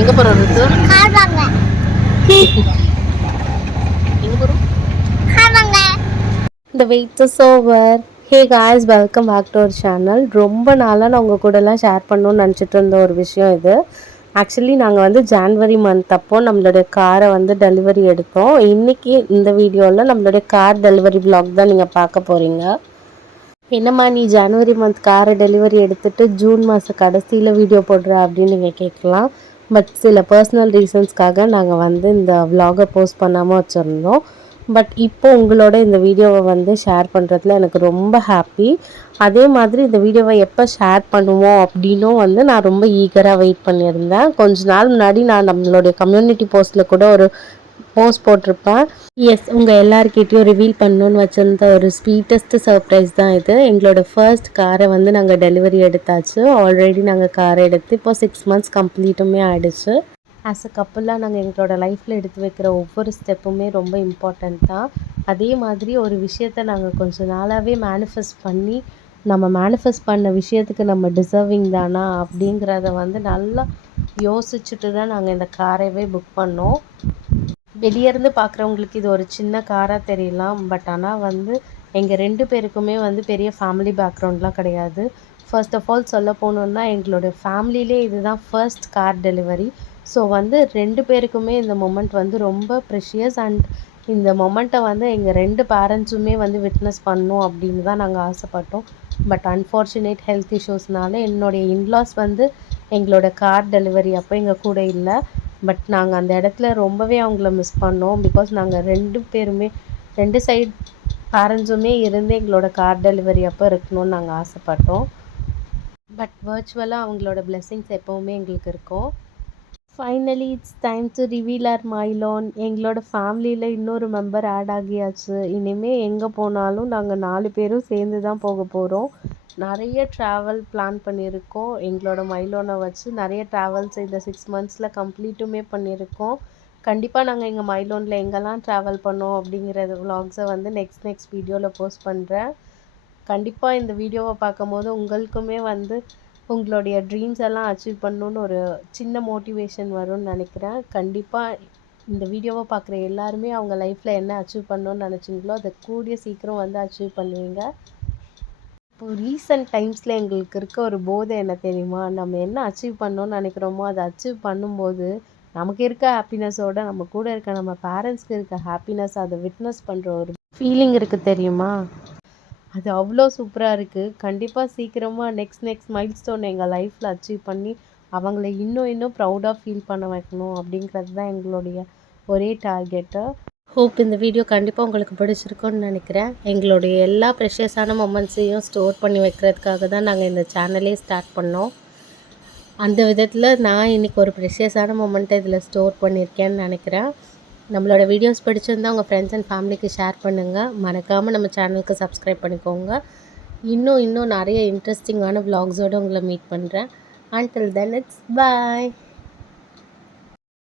எங்கே போகிறோம் ருத்து? எங்கே போகிறோம்? The wait is over. Hey guys, welcome back to our channel. ரொம்ப நாளாக நான் உங்கள் கூடலாம் ஷேர் பண்ணணும்னு நினச்சிட்டு இருந்த ஒரு விஷயம் இது. ஆக்சுவலி நாங்கள் வந்து ஜான்வரி மந்த் அப்போது நம்மளுடைய காரை வந்து டெலிவரி எடுத்தோம். இன்றைக்கி இந்த வீடியோவில் நம்மளுடைய கார் டெலிவரி vlog தான் நீங்கள் பார்க்க போகிறீங்க. என்னம்மா நீ ஜனவரி மந்த் காரை டெலிவரி எடுத்துகிட்டு ஜூன் மாத கடைசியில் வீடியோ போடுற அப்படின்னு நீங்கள் கேட்கலாம். பட் சில பர்சனல் ரீசன்ஸ்க்காக நாங்கள் வந்து இந்த vlog-அ போஸ்ட் பண்ணாமல் வச்சுருந்தோம். பட் இப்போ உங்களோட இந்த வீடியோவை வந்து ஷேர் பண்ணுறதுல எனக்கு ரொம்ப ஹாப்பி. அதே மாதிரி இந்த வீடியோவை எப்போ ஷேர் பண்ணுவோம் அப்படின்னும் வந்து நான் ரொம்ப ஈகராக வெயிட் பண்ணியிருந்தேன். கொஞ்ச நாள் முன்னாடி நான் நம்மளுடைய கம்யூனிட்டி போஸ்ட்டில் கூட ஒரு போஸ்ட் போட்டிருப்பேன். எஸ், உங்கள் எல்லாருக்கிட்டையும் ரிவீல் பண்ணணுன்னு வச்சுருந்த ஒரு ஸ்வீட்டஸ்ட் சர்ப்ரைஸ் தான் இது. எங்களோட ஃபர்ஸ்ட் காரை வந்து நாங்கள் டெலிவரி எடுத்தாச்சு. ஆல்ரெடி நாங்கள் காரை எடுத்து இப்போ 6 months கம்ப்ளீட்டுமே ஆகிடுச்சு. ஆஸ் அ கப்புளாக நாங்கள் எங்களோட லைஃப்பில் எடுத்து வைக்கிற ஒவ்வொரு ஸ்டெப்புமே ரொம்ப இம்பார்ட்டண்ட் தான். அதே மாதிரி ஒரு விஷயத்தை நாங்கள் கொஞ்சம் நாளாகவே மேனிஃபெஸ்ட் பண்ணி நம்ம மேனிஃபெஸ்ட் பண்ண விஷயத்துக்கு நம்ம டிசர்விங் தானா அப்படிங்கிறத வந்து நல்லா யோசிச்சுட்டு தான் நாங்கள் இந்த காரையவே புக் பண்ணோம். வெளியேருந்து பார்க்குறவங்களுக்கு இது ஒரு சின்ன காராக தெரியலாம். பட் ஆனால் வந்து எங்கள் 2 பேருக்குமே வந்து பெரிய ஃபேமிலி பேக்ரவுண்ட்லாம் கிடையாது. ஃபர்ஸ்ட் ஆஃப் ஆல் சொல்ல போகணுன்னா எங்களோட ஃபேமிலியிலே இதுதான் ஃபர்ஸ்ட் கார் டெலிவரி. ஸோ வந்து 2 பேருக்குமே இந்த மொமெண்ட் வந்து ரொம்ப ப்ரெஷியஸ். அண்ட் இந்த மொமெண்ட்டை வந்து எங்கள் 2 பேரண்ட்ஸுமே வந்து விட்னஸ் பண்ணணும் அப்படின்னு தான் நாங்கள் ஆசைப்பட்டோம். பட் அன்ஃபார்ச்சுனேட் ஹெல்த் இஷ்யூஸ்னால என்னுடைய இன்லாஸ் வந்து எங்களோட கார் டெலிவரி அப்போ எங்கள் கூட இல்லை. பட் நாங்கள் அந்த இடத்துல ரொம்பவே அவங்கள மிஸ் பண்ணோம். பிகாஸ் நாங்கள் 2 பேருமே 2 சைட் பேரண்ட்ஸுமே இருந்து எங்களோட கார் டெலிவரி அப்போ இருக்கணும்னு நாங்கள் ஆசைப்பட்டோம். பட் வர்ச்சுவலாக அவங்களோட பிளெஸ்ஸிங்ஸ் எப்போவுமே எங்களுக்கு இருக்கும். Finally it's time to reveal our மைலோன். எங்களோட ஃபேமிலியில் இன்னொரு மெம்பர் ஆட் ஆகியாச்சு. இனிமேல் எங்கே போனாலும் நாங்கள் 4 பேரும் சேர்ந்து தான் போக போகிறோம். நிறைய ட்ராவல் பிளான் பண்ணியிருக்கோம். எங்களோட மைலோனை வச்சு நிறைய ட்ராவல்ஸ் இந்த 6 months கம்ப்ளீட்டுமே பண்ணியிருக்கோம். கண்டிப்பாக நாங்கள் எங்கள் மைலோனில் எங்கெல்லாம் ட்ராவல் பண்ணோம் அப்படிங்கிறது vlogs-அ வந்து நெக்ஸ்ட் வீடியோவில் போஸ்ட் பண்ணுறேன். கண்டிப்பாக இந்த வீடியோவை பார்க்கும்போது உங்களுக்குமே வந்து உங்களுடைய ட்ரீம்ஸ் எல்லாம் அச்சீவ் பண்ணணுன்னு ஒரு சின்ன மோட்டிவேஷன் வரும்னு நினைக்கிறேன். கண்டிப்பாக இந்த வீடியோவை பார்க்குற எல்லாருமே அவங்க லைஃப்பில் என்ன அச்சீவ் பண்ணணுன்னு நினச்சிங்களோ அதை கூடிய சீக்கிரம் வந்து அச்சீவ் பண்ணுவீங்க. இப்போது ரீசெண்ட் டைம்ஸில் எங்களுக்கு இருக்க ஒரு போதை என்ன தெரியுமா? நம்ம என்ன அச்சீவ் பண்ணணும்னு நினைக்கிறோமோ அதை அச்சீவ் பண்ணும்போது நமக்கு இருக்க ஹாப்பினஸோட நம்ம கூட இருக்க நம்ம பேரண்ட்ஸ்க்கு இருக்க ஹாப்பினஸ் அதை விட்னஸ் பண்ணுற ஒரு ஃபீலிங் இருக்குது தெரியுமா? அது அவ்வளோ சூப்பராக இருக்குது. கண்டிப்பாக சீக்கிரமாக நெக்ஸ்ட் மைல்ஸ்டோன் எங்கள் லைஃப்பில் அச்சீவ் பண்ணி அவங்கள இன்னும் ப்ரௌடாக ஃபீல் பண்ண வைக்கணும் அப்படிங்கிறது தான் எங்களுடைய ஒரே டார்கெட்டு. ஹோப் இந்த வீடியோ கண்டிப்பாக உங்களுக்கு பிடிச்சிருக்குன்னு நினைக்கிறேன். எங்களுடைய எல்லா ப்ரெஷியஸான மொமெண்ட்ஸையும் ஸ்டோர் பண்ணி வைக்கிறதுக்காக தான் நாங்கள் இந்த சேனலே ஸ்டார்ட் பண்ணோம். அந்த விதத்தில் நான் இன்றைக்கி ஒரு ப்ரெஷியஸான மொமெண்ட்டை இதில் ஸ்டோர் பண்ணியிருக்கேன்னு நினைக்கிறேன். நம்மளோட வீடியோஸ் பிடிச்சிருந்தால் உங்கள் ஃப்ரெண்ட்ஸ் அண்ட் ஃபேமிலிக்கு ஷேர் பண்ணுங்கள். மறக்காமல் நம்ம சேனலுக்கு சப்ஸ்கிரைப் பண்ணிக்கோங்க. இன்னும் நிறைய இன்ட்ரெஸ்டிங்கான vlogs-ஓடு உங்களை மீட் பண்ணுறேன். Until then, it's bye.